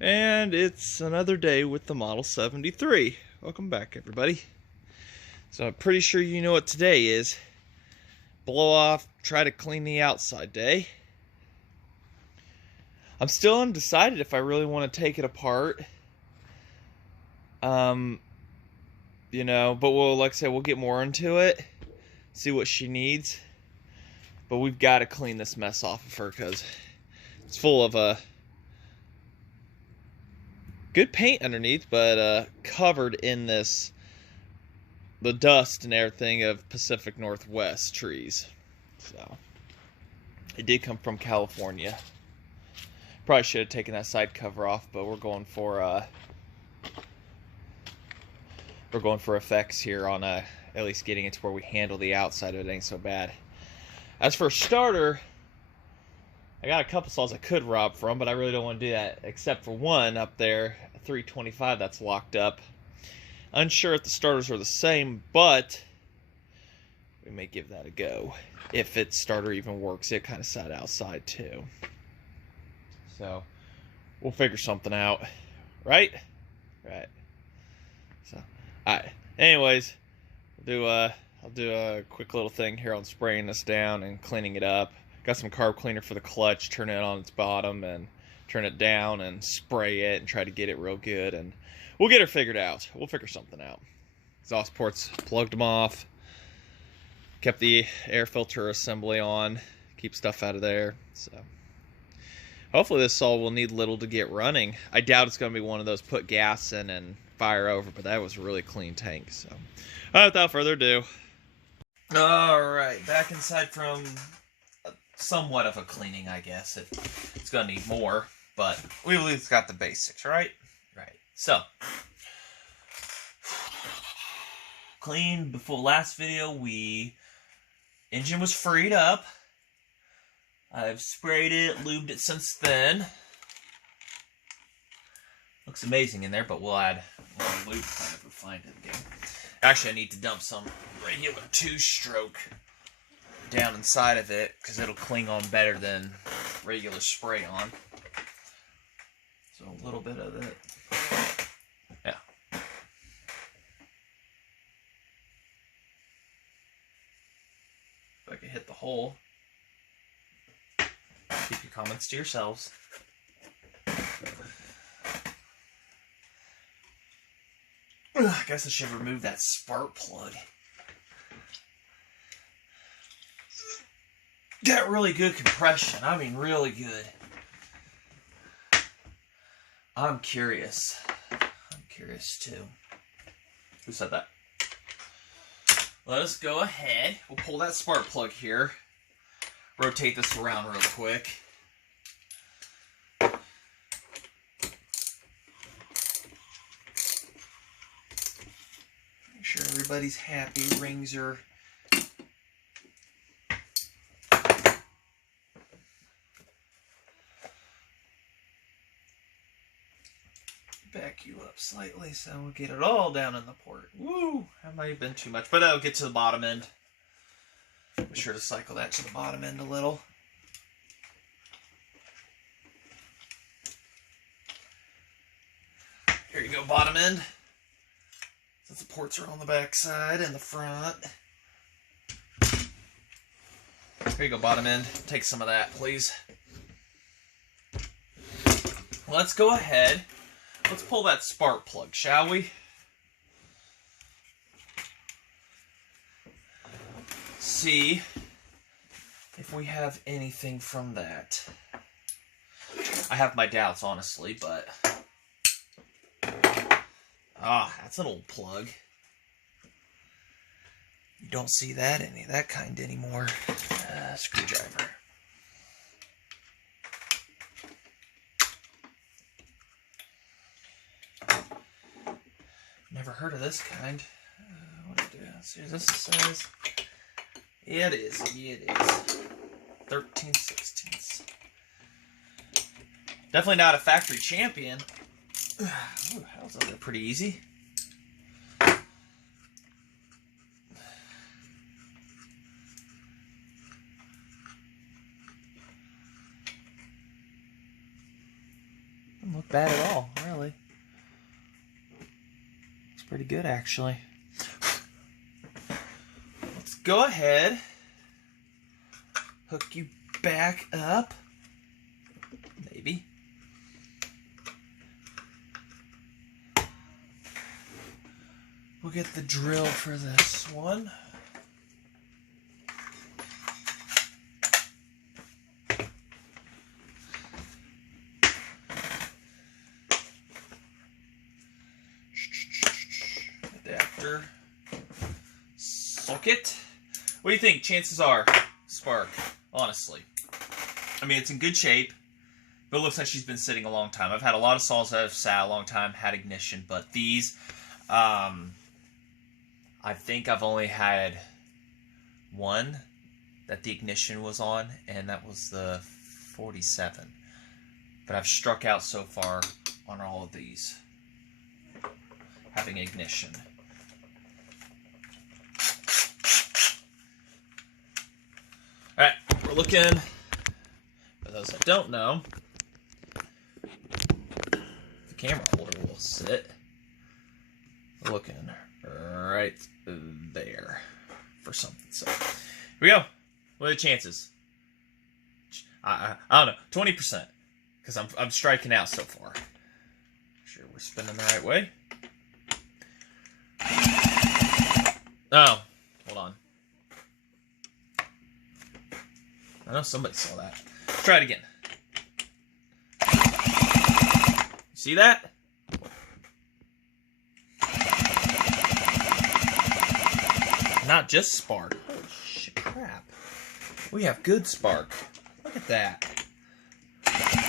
And it's another day with the Model 73. Welcome back, everybody. So I'm pretty sure you know what today is. Blow off, try to clean the outside day. I'm still undecided if I really want to take it apart. But like I said, we'll get more into it. See what she needs. But we've got to clean this mess off of her because it's full of good paint underneath, but covered in the dust and everything of Pacific Northwest trees. So it did come from California. Probably should have taken that side cover off, but we're going for effects here on at least getting it to where we handle the outside of it ain't so bad. As for a starter, I got a couple saws I could rob from, but I really don't want to do that, except for one up there, a 325 that's locked up. Unsure if the starters are the same, but we may give that a go. If its starter even works, it kind of sat outside too. So we'll figure something out, right? Right. So, alright. Anyways, I'll do a quick little thing here on spraying this down and cleaning it up. Got some carb cleaner for the clutch, turn it on its bottom and turn it down and spray it and try to get it real good, and we'll get her figured out. We'll figure something out. Exhaust ports, plugged them off. Kept the air filter assembly on. Keep stuff out of there. So hopefully this saw will need little to get running. I doubt it's going to be one of those put gas in and fire over, but that was a really clean tank. So without further ado. Alright, back inside from somewhat of a cleaning, I guess. It's going to need more, but we've at least got the basics, right? Right. So, clean before last video, engine was freed up. I've sprayed it, lubed it since then. Looks amazing in there, but we'll add more lube if we find it again. Actually, I need to dump some regular 2-stroke down inside of it because it'll cling on better than regular spray on. So a little bit of it. Yeah. If I can hit the hole. Keep your comments to yourselves. I guess I should remove that spark plug. Got really good compression. I mean, really good. I'm curious. I'm curious too. Who said that? Let us go ahead. We'll pull that spark plug here. Rotate this around real quick. Make sure everybody's happy. Rings are back you up slightly so we'll get it all down in the port. Woo! That might have been too much, but that'll get to the bottom end. Be sure to cycle that to the bottom end a little. Here you go, bottom end. Since the ports are on the back side and the front. Here you go, bottom end. Take some of that, please. Let's go ahead. Let's pull that spark plug, shall we? See if we have anything from that. I have my doubts, honestly, but that's an old plug. You don't see that any of that kind anymore. Screwdriver. Never heard of this kind. What do I do? See, is this the size? Yeah, it is. It is. 13/16. Definitely not a factory champion. Ooh, that was pretty easy. Doesn't look bad at all, really. It's pretty good, actually. Let's go ahead, hook you back up. Maybe. We'll get the drill for this one. Adapter. Socket. What do you think chances are, spark, honestly? I mean, it's in good shape, but it looks like she's been sitting a long time. I've had a lot of saws that have sat a long time, had ignition, but these, I think I've only had one that the ignition was on, and that was the 47. But I've struck out so far on all of these having ignition. Alright, we're looking, for those that don't know, the camera holder will sit. We're looking right there for something. So, here we go. What are the chances? I don't know, 20%, because I'm striking out so far. Make sure we're spinning the right way. Oh, hold on. I know somebody saw that. Let's try it again. See that? Not just spark. Holy shit, crap. We have good spark. Look at that.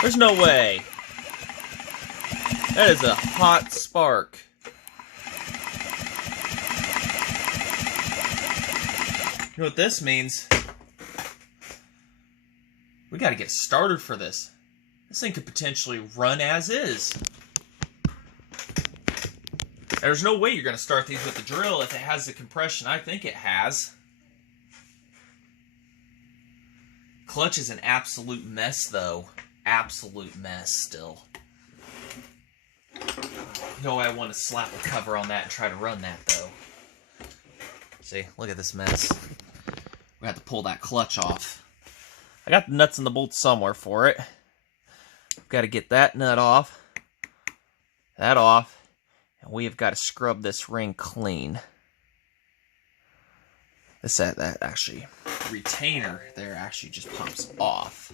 There's no way. That is a hot spark. You know what this means? We got to get a starter for this. This thing could potentially run as is. There's no way you're going to start these with the drill if it has the compression I think it has. Clutch is an absolute mess, though. Absolute mess still. No way I want to slap a cover on that and try to run that, though. See, look at this mess. We have to pull that clutch off. I got the nuts and the bolts somewhere for it. Got to get that nut off. That off. And we have got to scrub this ring clean. That actually retainer there actually just pops off.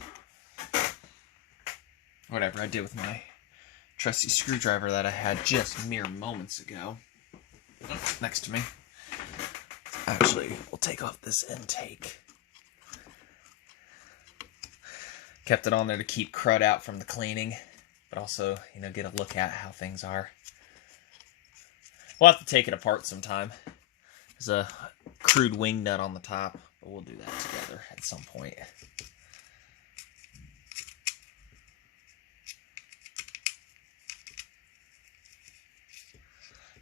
Whatever I did with my trusty screwdriver that I had just mere moments ago. Next to me. Actually, we'll take off this intake. Kept it on there to keep crud out from the cleaning, but also, you know, get a look at how things are. We'll have to take it apart sometime. There's a crude wing nut on the top, but we'll do that together at some point.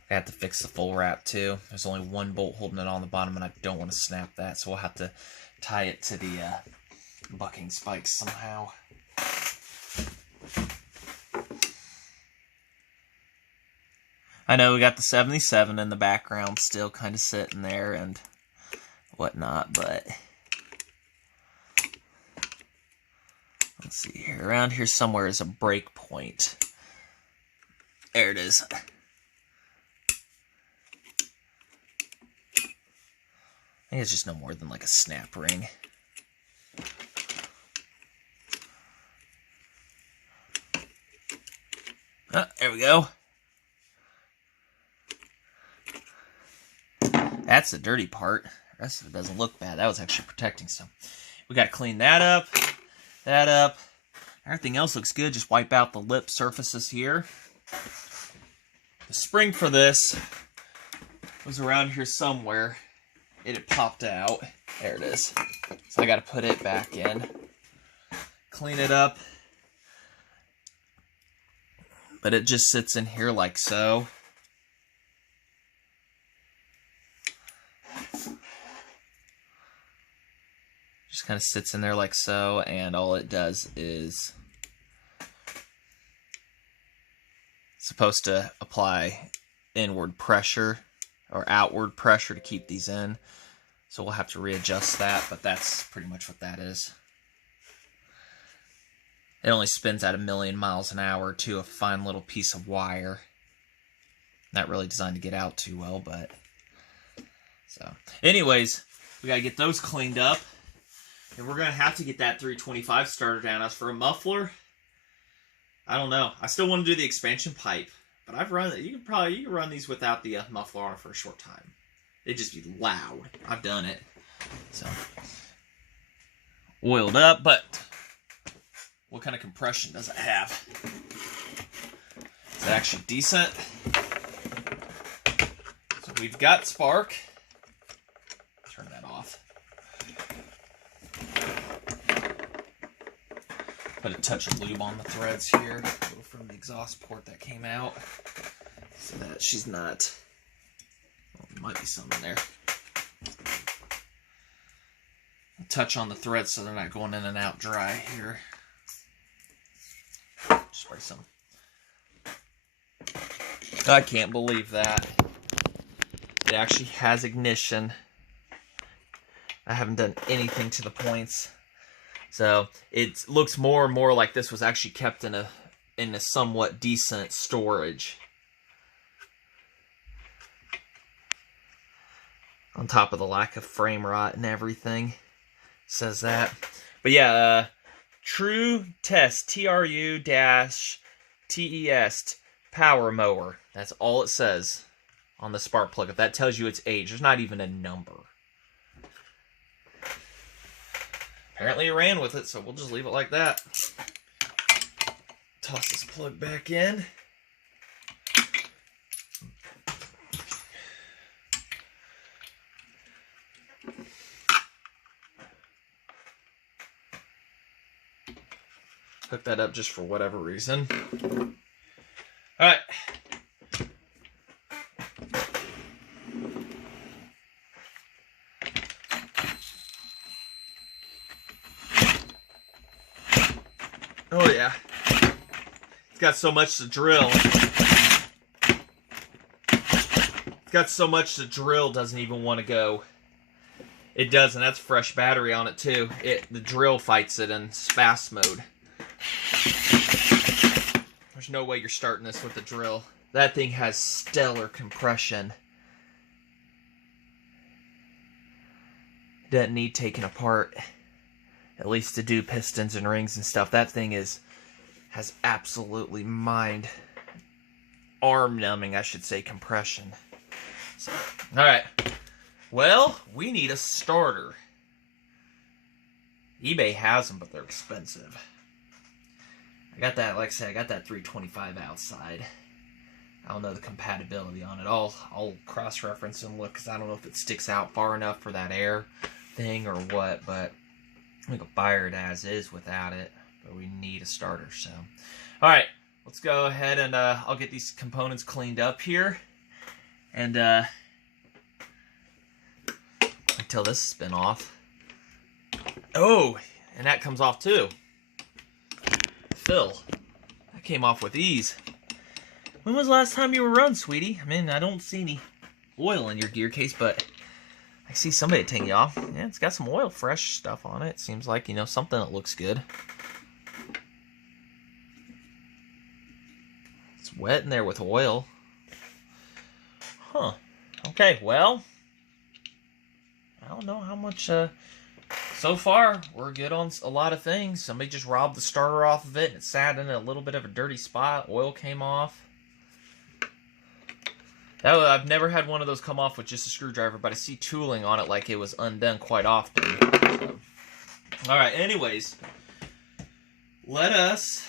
I have to fix the full wrap too. There's only one bolt holding it on the bottom, and I don't want to snap that, so we'll have to tie it to the bucking spikes somehow. I know we got the 77 in the background still kind of sitting there and whatnot, but let's see here. Around here somewhere is a break point. There it is. I think it's just no more than like a snap ring. Oh, there we go. That's the dirty part. The rest of it doesn't look bad. That was actually protecting some. We got to clean that up. That up. Everything else looks good. Just wipe out the lip surfaces here. The spring for this was around here somewhere. It had popped out. There it is. So I got to put it back in. Clean it up. But it just sits in here like so. Just kind of sits in there like so, and all it does is It's supposed to apply inward pressure or outward pressure to keep these in. So we'll have to readjust that, but that's pretty much what that is. It only spins at 1,000,000 miles an hour to a fine little piece of wire. Not really designed to get out too well, but... So, anyways, we got to get those cleaned up. And we're going to have to get that 325 starter down. As for a muffler, I don't know. I still want to do the expansion pipe. But I've run... You can run these without the muffler on for a short time. It'd just be loud. I've done it. So, oiled up, but... What kind of compression does it have? Is it actually decent? So we've got spark. Turn that off. Put a touch of lube on the threads here. A little from the exhaust port that came out. So that she's not... Well, there might be some in there. A touch on the threads so they're not going in and out dry here. Spray some. I can't believe that. It actually has ignition. I haven't done anything to the points. So it looks more and more like this was actually kept in a somewhat decent storage. On top of the lack of frame rot and everything. Says that. But yeah, True Test, TRU-TES power mower. That's all it says on the spark plug. If that tells you its age, there's not even a number. Apparently it ran with it, so we'll just leave it like that. Toss this plug back in. Hook that up just for whatever reason. Alright. Oh yeah. It's got so much to drill. It's got so much to drill, doesn't even want to go. It does, and that's fresh battery on it too. The drill fights it in fast mode. There's no way you're starting this with a drill. That thing has stellar compression. Doesn't need taken apart. At least to do pistons and rings and stuff. That thing has absolutely arm-numbing, I should say, compression. So, alright. Well, we need a starter. eBay has them, but they're expensive. I got that, like I said, I got that 325 outside. I don't know the compatibility on it. I'll cross-reference and look, because I don't know if it sticks out far enough for that air thing or what, but we can fire it as is without it, but we need a starter, so. Alright, let's go ahead and I'll get these components cleaned up here, and until this spin off. Oh, and that comes off too. Fill. That came off with ease. When was the last time you were run, sweetie? I mean, I don't see any oil in your gear case, but I see somebody taking you off. Yeah, it's got some oil, fresh stuff on it. Seems like, you know, something that looks good. It's wet in there with oil. Huh. Okay, well, I don't know how much, so far, we're good on a lot of things. Somebody just robbed the starter off of it, and it sat in a little bit of a dirty spot. Oil came off. I've never had one of those come off with just a screwdriver, but I see tooling on it like it was undone quite often. So. Alright, anyways. Let's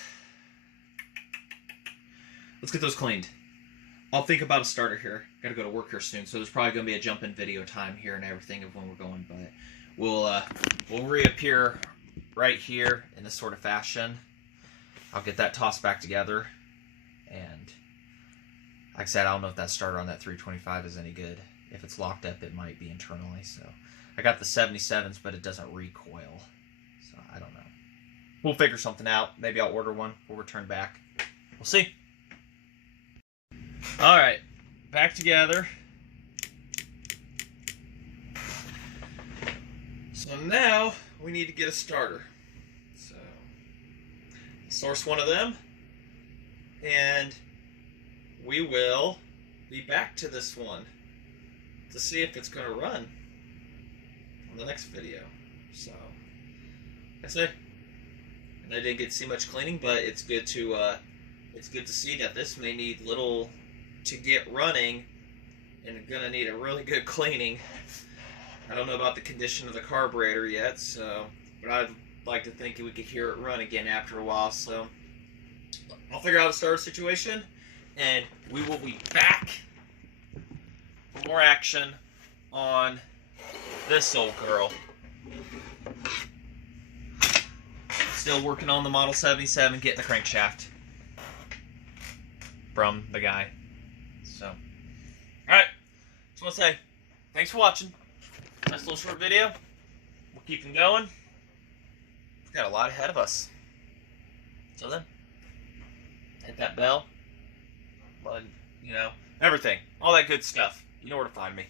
get those cleaned. I'll think about a starter here. Gotta go to work here soon, so there's probably going to be a jump in video time here and everything of when we're going, but we'll reappear right here in this sort of fashion. I'll get that tossed back together, and like I said, I don't know if that starter on that 325 is any good. If it's locked up, it might be internally. So I got the 77s, but it doesn't recoil. So I don't know. We'll figure something out. Maybe I'll order one. We'll return back. We'll see. Alright, back together. So now we need to get a starter. So source one of them, and we will be back to this one to see if it's going to run on the next video. So that's it. And I didn't get to see much cleaning, but it's good to see that this may need little to get running, and gonna need a really good cleaning. I don't know about the condition of the carburetor yet, so, but I'd like to think we could hear it run again after a while. So I'll figure out a starter situation, and we will be back for more action on this old girl. Still working on the Model 77, getting the crankshaft from the guy. So, alright, just want to say, thanks for watching. Nice little short video. We'll keep them going. We've got a lot ahead of us. So then, hit that bell. But, you know, everything. All that good stuff. You know where to find me.